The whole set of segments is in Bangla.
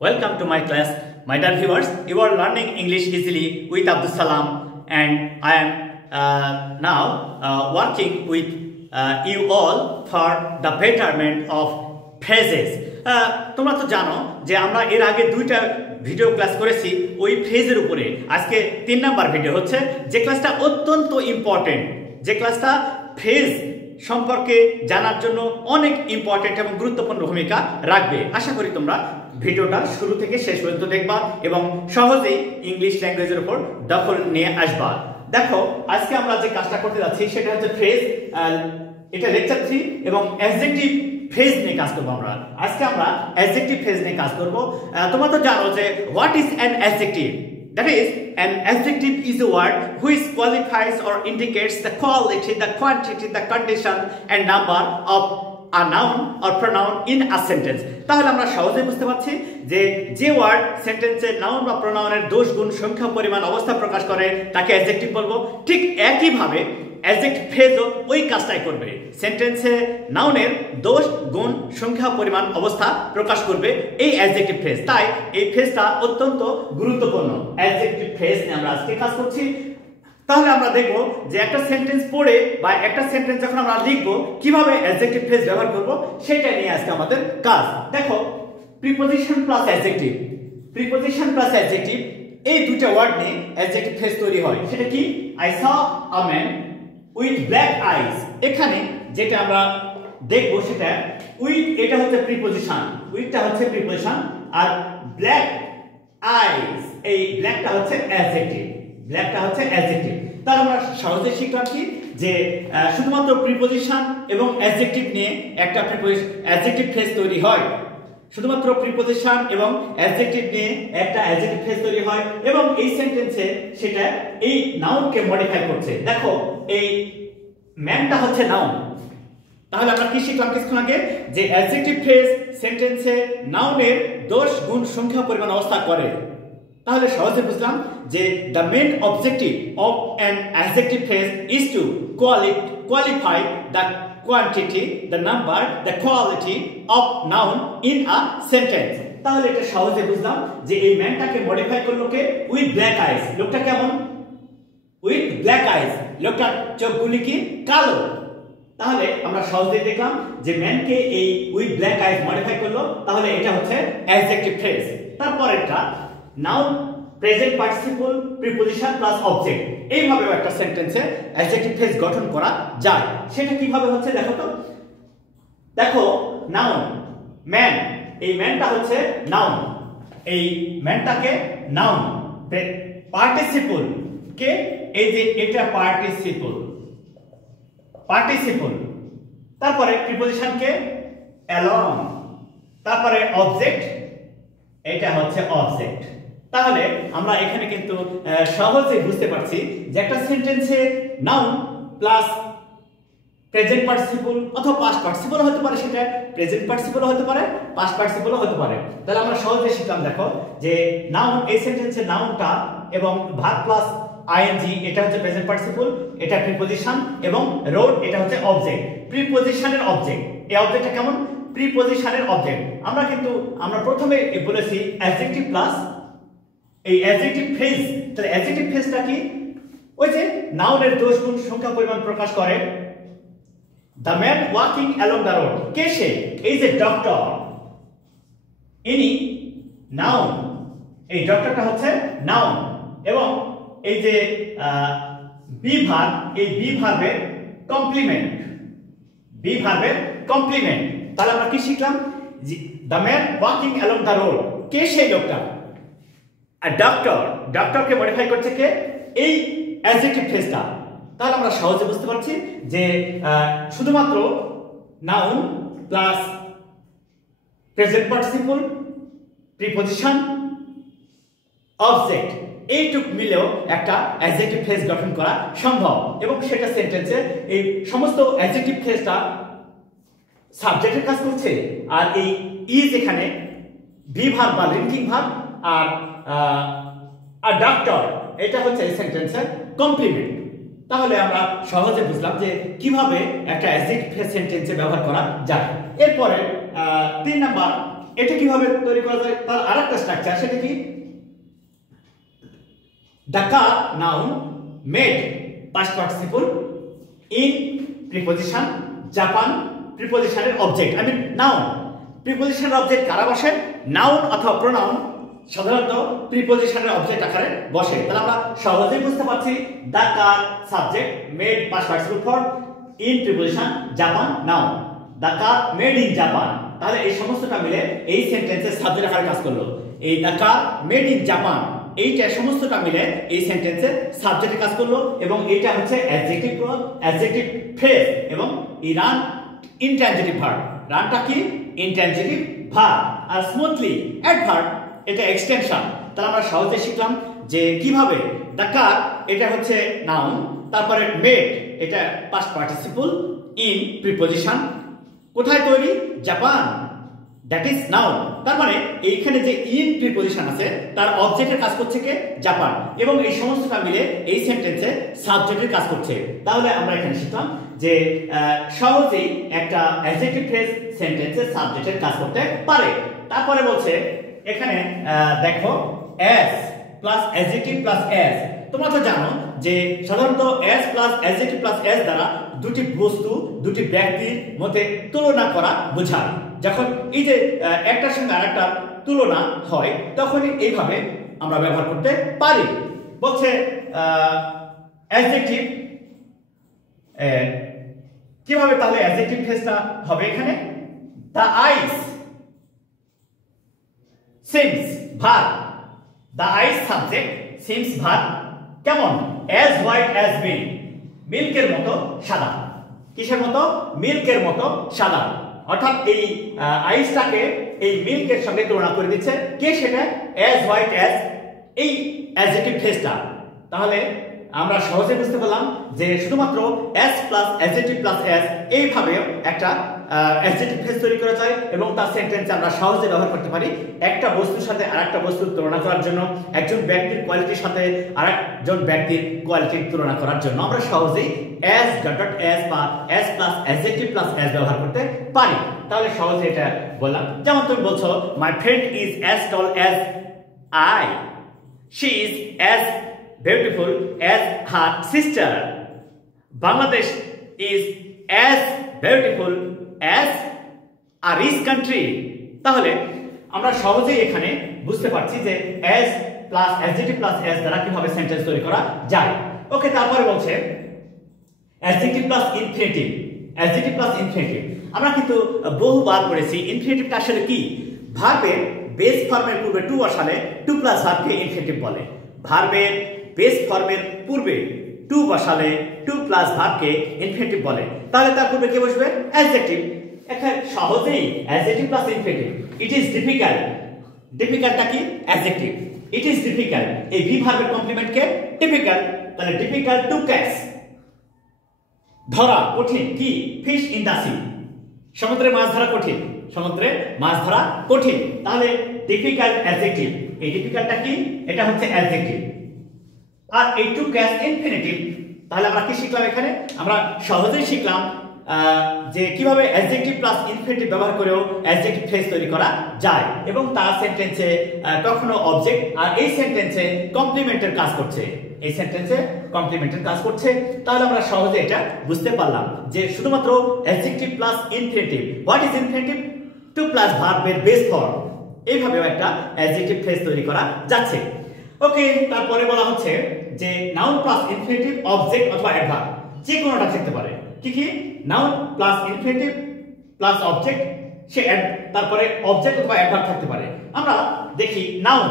Welcome to my class, my dear viewers. You are learning English easily with Abdus Salam, and I am now working with you all for the betterment of phrases. তোমরা তো জানো যে আমরা এর আগে দুইটা ভিডিও ক্লাস করেছি ওই ফ্রেজের উপরে। আজকে 3 নাম্বার ভিডিও হচ্ছে, যে ক্লাসটা অত্যন্ত ইম্পর্টেন্ট, যে ক্লাসটা ফ্রেজ সম্পর্কে জানার জন্য অনেক ইম্পর্টেন্ট এবং গুরুত্বপূর্ণ ভূমিকা রাখবে। আশা করি তোমরা ভিডিওটা শুরু থেকে শেষ পর্যন্ত দেখবা এবং সহজেই ইংলিশ ল্যাঙ্গুয়েজের উপর দখল নিয়ে আসবা। দেখো, আজকে আমরা যে কাজটা করতে যাচ্ছি সেটা হচ্ছে ফ্রেজ। এটা লেকচার 3 এবং অ্যাডজেক্টিভ ফ্রেজ নিয়ে কাজ করব। আমরা আজকে অ্যাডজেক্টিভ ফ্রেজ নিয়ে কাজ করব। তোমরা তো জানো যে what is an adjective? That is, an adjective is a word which qualifies or indicates the quality, the quantity, the condition and number of a noun or pronoun in a sentence. তাহলে আমরা সহজেই বুঝতে পারছি যে ওয়ার্ড সেন্টেন্সে নাউন বা প্রোনাউনের দোষ, গুণ, সংখ্যা, পরিমাণ, অবস্থা প্রকাশ করে তাকে অ্যাডজেক্টিভ বলবো। ঠিক একই ভাবে অ্যাডজেক্টিভ ফ্রেজও ওই কাজটাই করবে। সেন্টেন্সে নাউনের দোষ, গুণ, সংখ্যা, পরিমাণ, অবস্থা প্রকাশ করবে এই অ্যাডজেক্টিভ ফ্রেজ। তাই এই ফ্রেজটা অত্যন্ত গুরুত্বপূর্ণ। অ্যাডজেক্টিভ ফ্রেজ নিয়ে আমরা আজকে কাজ করছি। তাহলে আমরা দেখব যে একটা সেন্টেন্স পড়ে বা একটা সেন্টেন্স যখন আমরা লিখবো কিভাবে অ্যাডজেক্টিভ ফ্রেজ ব্যবহার করব সেটা নিয়ে আজকে আমাদের কাজ। দেখো, preposition plus adjective, preposition plus adjective এই দুটো ওয়ার্ড নিয়ে অ্যাডজেক্টিভ ফ্রেজ তৈরি হয়। সেটা কি? I saw a man with black eyes. এখানে যেটা আমরা দেখবো সেটা উইথ, এটা হচ্ছে প্রিপজিশন, উইথটা হচ্ছে প্রিপজিশন, আর ব্ল্যাক আইজ এই ব্ল্যাকটা হচ্ছে অ্যাডজেক্টিভ, ব্ল্যাকটা হচ্ছে অ্যাডজেক্টিভ। তাহলে আমরা সহজে শিখলাম কি যে শুধুমাত্র প্রিপজিশন এবং অ্যাডজেক্টিভ নিয়ে একটা অ্যাডজেক্টিভ ফ্রেজ তৈরি হয়। শুধুমাত্র প্রিপজিশন এবং অ্যাডজেক্টিভ নিয়ে একটা অ্যাডজেক্টিভ ফ্রেজ তৈরি হয় এবং এই সেন্টেন্সে সেটা এই নাউনকে মডিফাই করছে। দেখো, এই ম্যানটা হচ্ছে নাউন। তাহলে আমরা কি শিখলাম কিছুক্ষণ আগে? যে অ্যাডজেক্টিভ ফ্রেজ সেন্টেন্সে নাউনের দোষ, গুণ, সংখ্যা, পরিমাণ, অবস্থা করে। তাহলে সহজে বুঝলাম যে the main objective of an adjective phrase is to qualify the quantity, the number, the quality of noun in a sentence. তাহলে এটা সহজে বুঝলাম যে এই ম্যানটাকে মডিফাই করলো কে? উইথ ব্ল্যাক আইজ। লোকটা কেমন? উইথ ব্ল্যাক আইজ, লোকটার চোখগুলি কি কালো। তাহলে আমরা সহজেই দেখলাম যে ম্যানকে এই উইথ ব্ল্যাক আইজ মডিফাই করলো। তাহলে এটা হচ্ছে অ্যাডজেক্টিভ ফ্রেজ। তারপরেরটা noun, present participle, preposition plus object. এইভাবেও একটা সেন্টেন্সে অ্যাডজেক্টিভ ফ্রেজ গঠন করা যায়। সেটা কিভাবে হচ্ছে দেখো তো। দেখো, নাউন ম্যান, এই ম্যানটা হচ্ছে নাউন, এই ম্যানটাকে নাউন। পার্টিসিপল কে? এই যে এটা পার্টিসিপল, পার্টিসিপল। তারপরে প্রিপজিশন কে? অ্যালং। তারপরে অবজেক্ট, এটা হচ্ছে অবজেক্ট। তাহলে আমরা এখানে কিন্তু সহজেই বুঝতে পারছি যে একটা সেন্টেন্সে নাউন প্লাস প্রেজেন্ট পার্টিসিপল অথবা পাস্ট পার্টিসিপল হতে পারে, সেটা প্রেজেন্ট পার্টিসিপল হতে পারে, পাস্ট পার্টিসিপল হতে পারে। তাহলে আমরা সহজে শিখলাম। দেখো যে নাউন, এই সেন্টেন্সে নাউনটা এবং ভার্ব প্লাস আইএনজি এটা হচ্ছে প্রেজেন্ট পার্টিসিপল, এটা প্রিপজিশন, এবং রোড এটা হচ্ছে অবজেক্ট। প্রিপজিশনের অবজেক্ট, এই অবজেক্টটা কেমন? প্রিপজিশনের অবজেক্ট। আমরা প্রথমে বলেছি অ্যাডজেক্টিভ প্লাস এই অ্যাডজেক্টিভ ফ্রেজ। তাহলে অ্যাডজেক্টিভ ফ্রেজটা কি? ওই যে নাউনের দোষ, গুণ, সংখ্যা, পরিমাণ প্রকাশ করে। The man walking along the road, কে সে? এই যে ডক্টর, ইনি নাউন, এই ডক্টরটা হচ্ছে নাউন। এবং এই যে বি ভার্ব, এই বি ভার্বের কমপ্লিমেন্ট, বি ভার্বের কমপ্লিমেন্ট। তাহলে আমরা কি শিখলাম? The man walking along the road, কে সেই লোকটা? আর ডক্টর, ডক্টরকে মডিফাই করছে কে? এই অ্যাডজেক্টিভ ফ্রেজটা। তাহলে আমরা সহজে বুঝতে পারছি যে শুধুমাত্র noun plus present participle, preposition, object এইটুক মিলেও একটা অ্যাডজেক্টিভ ফ্রেজ গঠন করা সম্ভব। এবং সেটা সেন্টেন্সে এই সমস্ত অ্যাডজেক্টিভ ফ্রেজটা সাবজেক্টের কাজ করছে। আর এই ইজ এখানে বি ভার্ব বা লিঙ্কিং ভার্ব, আর ডক্টর এটা হচ্ছে এই সেন্টেন্সের কমপ্লিমেন্ট। তাহলে আমরা সহজে বুঝলাম যে কিভাবে একটা অ্যাডজেক্টিভ ফ্রেজ সেন্টেন্সে ব্যবহার করা যায়। এরপরে 3 নাম্বার এটা কিভাবে তৈরি করা যায় তার আরেকটা স্ট্রাকচার, সেটা কি ঢাকা noun made past participle in preposition জাপান প্রিপজিশনের অবজেক্ট, আই মিন নাউন। প্রিপজিশনের অবজেক্ট কারা বসে? নাউন অথবা প্রোনাউন সাধারণত প্রিপজিশনের অবজেক্ট আকারে বসে। তাহলে আমরা সহজেই বুঝতে পারছি the car subject made past participle for in preposition Japan noun, the car made in Japan. তাহলে এই সমস্তটা মিলে এই সেন্টেন্সে সাবজেক্ট আকারে কাজ করলো। এই the car made in Japan এইটা সমস্তটা মিলে এই সেন্টেন্সে সাবজেক্টে কাজ করলো, এবং এটা হচ্ছে অ্যাডজেক্টিভ ফ্রেজ এবং এই রান ইনট্রানজিটিভ ভার্ব। রানটা কি? Intransitive verb. আর স্মুথলি অ্যাডভার্ব এটা এক্সটেনশন। তাহলে আমরা সহজে শিখলাম যে কিভাবে দ্য কার এটা হচ্ছে নাউন, তারপরে মেড এটা পাস্ট পার্টিসিপল ইন প্রিপজিশন কোথায় তৈরি? Japan, that is noun. তার মানে এইখানে যে ইন প্রিপজিশন আছে তার অবজেক্টের কাজ করছে কে? জাপান, এবং এই সমস্তটা মিলে এই সেন্টেন্সে সাবজেক্টের কাজ করছে। তাহলে আমরা এখানে শিখলাম যে সহজেই একটা অ্যাডজেক্টিভ ফ্রেজ সেন্টেন্সে সাবজেক্টের কাজ করতে পারে। তারপরে বলছে এখানে দেখো as plus adjective plus as. তোমরা তো জানো যে সাধারণত as plus adjective plus as দ্বারা দুটি বস্তু দুটি ব্যক্তির মধ্যে তুলনা করা বোঝায়। যখন এই যে একটার সঙ্গে আরেকটা তুলনা হয় তখনই এইভাবে আমরা ব্যবহার করতে পারি। বলছে অ্যাডজেক্টিভ কিভাবে তাহলে অ্যাডজেক্টিভ ফ্রেজটা হবে এখানে? The ice seems verb, the ice subject seems verb কেমন? অ্যাজ হোয়াইট অ্যাজ মিল্ক, মিল্কের মতো সাদা। কিসের মতো? মিল্কের মতো সাদা। অর্থাৎ এই আইসটাকে এই মিল্কের সঙ্গে তুলনা করে দিচ্ছে কে? সেটা অ্যাজ হোয়াইট অ্যাজ এই অ্যাডজেক্টিভ ফ্রেজটা। তাহলে আমরা সহজে বুঝতে পারলাম যে শুধুমাত্র as plus adjective plus as এইভাবে একটা অ্যাডজেক্টিভ ফ্রেজ তৈরি করা যায়, এবং তার সেন্টেন্সে আমরা সহজে ব্যবহার করতে পারি একটা বস্তুর সাথে আরেকটা বস্তুর তুলনা করার জন্য, একজন ব্যক্তির কোয়ালিটির সাথে আরেকজন ব্যক্তির কোয়ালিটির তুলনা করার জন্য আমরা সহজেই অ্যাজ ডট ডট অ্যাজ বা as plus adjective plus as ব্যবহার করতে পারি। তাহলে সহজে এটা বললাম। যেমন তুমি বলছো my friend is as tall as I, she is as beautiful as her sister, Bangladesh is as beautiful as a rich country। তাহলে আমরা সহজেই এখানে বুঝতে পারছি যে as plus adjective plus as দ্বারা কিভাবে সেন্টেন্স তৈরি করা যায়। ওকে, তারপরে বলছে adjective plus infinitive, adjective plus infinitive। আমরা কিন্তু বহুবার পড়েছি ইনফিনিটিভটা আসলে কি? ভার্বের বেস ফর্মের পূর্বে টু বসালে টু প্লাস ভার্বকে ইনফিনিটিভ বলে। ভার্বের বেস ফর্মের পূর্বে টু বসালে টু প্লাস ভার্বকে ইনফিনিটিভ বলে। তাহলে তার পূর্বে কি বসবে? অ্যাডজেক্টিভ। এখানে সহজেই adjective plus infinitive. It is difficult, ডিফিকাল্টটা কি? অ্যাডজেক্টিভ। ইট ইজ ডিফিকাল্ট এই বি ভার্বের কমপ্লিমেন্ট কে? ডিফিকাল্ট। তাহলে ডিফিকাল্ট টু ক্যাচ, ধরা কঠিন কি? ফিশ ইন দা সি, সমুদ্রে মাছ ধরা কঠিন, সমুদ্রে মাছ ধরা কঠিন। তাহলে ডিফিকাল্ট অ্যাডজেক্টিভ। এই ডিফিকাল্টটা কি? এটা হচ্ছে অ্যাডজেক্টিভ। আর এই টু ক্যাচ ইনফিনিটিভ। তাহলে আমরা কি শিখলাম এখানে? আমরা সহজেই শিখলাম যে কিভাবে অ্যাডজেক্টিভ প্লাস ইনফিনিটিভ ব্যবহার করেও অ্যাডজেক্টিভ ফ্রেজ তৈরি করা যায়, এবং তার সেন্টেন্সে কখনো অবজেক্ট আর এই সেন্টেন্সে কমপ্লিমেন্টের কাজ করছে, এই সেন্টেন্সে কমপ্লিমেন্টের কাজ করছে। তাহলে আমরা সহজে এটা বুঝতে পারলাম যে শুধুমাত্র adjective plus infinitive. What is infinitive? To plus ভার্বের বেস ফর্ম। এইভাবেও একটা অ্যাডজেক্টিভ ফ্রেজ তৈরি করা যাচ্ছে। ওকে, তারপরে বলা হচ্ছে যে নাউন প্লাস ইনফিনিটিভ অবজেক্ট অথবা অ্যাডভার্ব যে কোনোটা থাকতে পারে। কি কি? Noun plus infinitive plus object, সে তারপরে অবজেক্ট অথবা অ্যাডভার্ব থাকতে পারে। আমরা দেখি noun,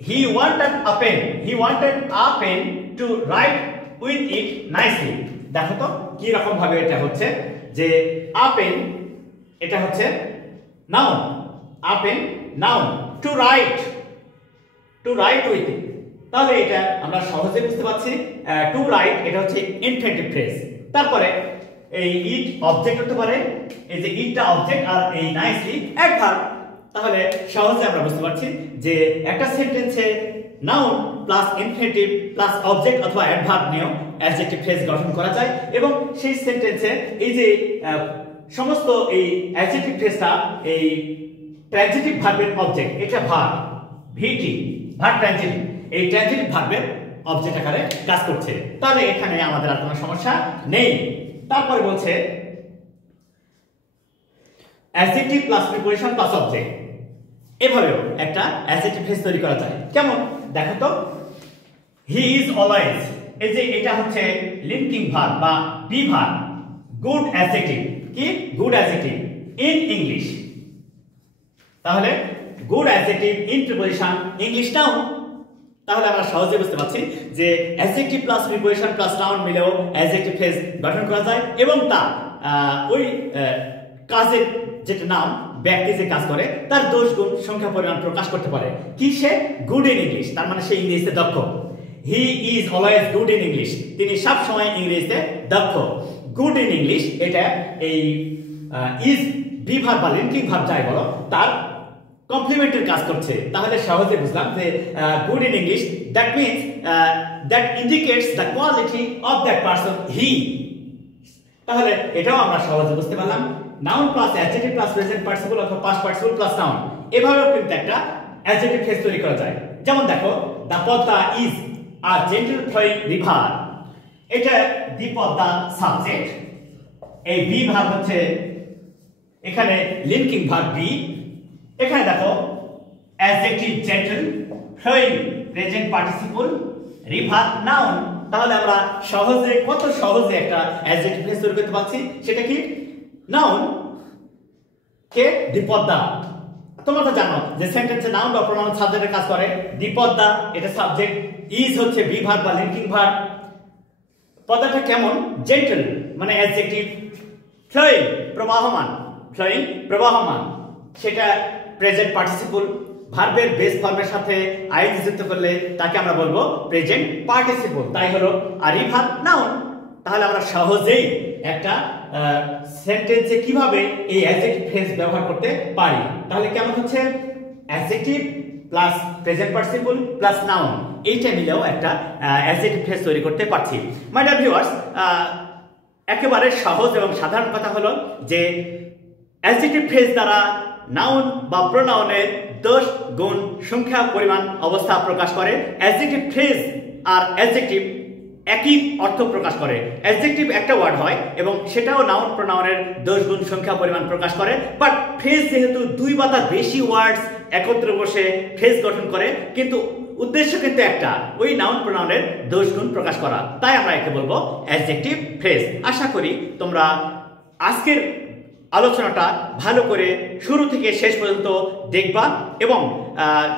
he wanted a pen, he wanted a pen to write with it nicely. দেখো তো কি রকম ভাবে এটা হচ্ছে যে আ পেন এটা হচ্ছে noun, a pen noun, to write, to write with it. তাহলে এটা আমরা সহজে বুঝতে পারছি টু রাইট এটা হচ্ছে ইনফিনিটিভ ফ্রেজ। তারপরে এই ইট অবজেক্ট হতে পারে, এই যে ইটটা অবজেক্ট আর এই নাইসলি অ্যাডভার্ব। তাহলে সহজে আমরা বুঝতে পারছি যে একটা সেন্টেন্সে noun plus infinitive plus object অথবা অ্যাডভার্ব নিয়েও অ্যাডজেক্টিভ ফ্রেজ গঠন করা যায়, এবং সেই সেন্টেন্সে এই যে সমস্ত এই অ্যাডজেক্টিভ ফ্রেজটা এই ট্রানজিটিভ ভার্বের অবজেক্ট, এটা ভার্ব ভিটি ভার্ব ট্রানজিটিভ, এই ট্রানজিটিভ ভার্বের অবজেক্ট আকারে কাজ করছে, তাহলে এখানে আমাদের আর কোনো সমস্যা নেই। তারপরে বলছে adjective plus preposition plus object, এভাবেও একটা অ্যাডজেক্টিভ ফ্রেজ তৈরি করা যায়। কেমন দেখো তো, হি ইজ অলওয়েজ, এই যে এটা হচ্ছে লিঙ্কিং ভার্ব বা বি ভার্ব, গুড অ্যাডজেক্টিভ, কি গুড অ্যাডজেক্টিভ ইন ইংলিশ, তাহলে good adjective in preposition English noun. তাহলে আমরা সহজে বুঝতে পারছি যে adjective plus preposition plus noun মিলেও অ্যাডজেক্টিভ ফ্রেজ গঠন করা যায় এবং তা ওই কাজের যেটা নাম ব্যক্তি যে কাজ করে তার দোষ গুণ সংখ্যা পরিমাণ প্রকাশ করতে পারে। কি সে গুড ইন ইংলিশ, তার মানে সে ইংরেজিতে দক্ষ। He is always good in English, তিনি সব সময় ইংরেজিতে দক্ষ। গুড ইন ইংলিশ এটা এই ইজ বি ভার্ব বা লিঙ্কিং ভার্ব যাই বলো তার কমপ্লিমেন্টের কাজ করছে। তাহলে সহজে বুঝলাম যে good in English that means that indicates the quality of that person he. তাহলে এটাও আমরা সহজে বুঝতে পারলাম। Noun plus adjective plus present participle অথবা পাস্ট পার্টিসিপল প্লাস নাউন, এভাবেও কিন্তু একটা অ্যাডজেক্টিভ ফ্রেজ তৈরি করা যায়। যেমন দেখো, the Padma is a gentle flowing river, এটা দি পদ্মা সাবজেক্ট, এই বি ভার্ব হচ্ছে এখানে লিঙ্কিং ভার্ব বি। এখানে দেখো adjective gentle, flowing present participle, river noun. তাহলে আমরা সহজে কত সহজে একটা অ্যাডজেক্টিভ ফ্রেজ তৈরি করতে পারছি। সেটা কি নাউন কে দি পদ্মা। তোমরা তো জানো যে সেন্টেন্সে নাউন বা প্রোনাউন সাবজেক্টের কাজ করে। দি পদ্মা এটা সাবজেক্ট, ইজ হচ্ছে বি ভার্ব বা লিঙ্কিং ভার্ব। পদ্মাটা কেমন? জেন্টল মানে অ্যাডজেক্টিভ, ফ্লোয়িং প্রবাহমান, ফ্লোয়িং প্রবাহমান সেটা প্রেজেন্ট পার্টিসিপল। ভার্বের বেস ফর্মের সাথে আইএনজি যুক্ত করলে তাকে আমরা বলবো প্রেজেন্ট পার্টিসিপল, তাই হলো আর রিভার নাউন। তাহলে আমরা সহজেই একটা সেন্টেন্সে কিভাবে এই অ্যাডজেক্টিভ ফ্রেজ ব্যবহার করতে পারি। তাহলে কেমন হচ্ছে? Adjective plus present participle plus noun, এইটা মিলেও একটা অ্যাডজেক্টিভ ফ্রেজ তৈরি করতে পারছি। মাই ডিয়ার ভিউয়ার্স, একেবারে সহজ এবং সাধারণ কথা হলো যে অ্যাডজেক্টিভ ফ্রেজ দ্বারা নাউন বা প্রোনাউনের দোষ গুণ সংখ্যা পরিমাণ অবস্থা প্রকাশ করে। অ্যাডজেক্টিভ ফ্রেজ আর অ্যাডজেক্টিভ একই অর্থ প্রকাশ করে। অ্যাডজেক্টিভ একটা ওয়ার্ড হয় এবং সেটাও নাউন প্রোনাউনের দোষ গুণ সংখ্যা পরিমাণ প্রকাশ করে, বাট ফ্রেজ যেহেতু দুই বা তার বেশি ওয়ার্ডস একত্রে বসে ফ্রেজ গঠন করে, কিন্তু উদ্দেশ্য কিন্তু একটা, ওই নাউন প্রোনাউনের দোষ গুণ প্রকাশ করা, তাই আমরা একে বলবো অ্যাডজেক্টিভ ফ্রেজ। আশা করি তোমরা আজকের আলোচনাটা ভালো করে শুরু থেকে শেষ পর্যন্ত দেখবা এবং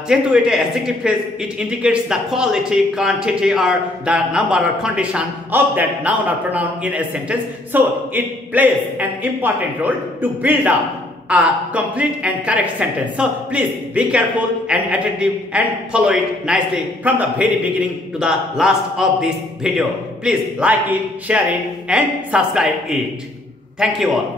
যেহেতু এটা adjective phrase, it indicates the quality, quantity or the number or condition of that noun or pronoun in a sentence, so it plays an important role to build up a complete and correct sentence. So please be careful and attentive and follow it nicely from the very beginning to the last of this video. Please like it, share it and subscribe it. Thank you all.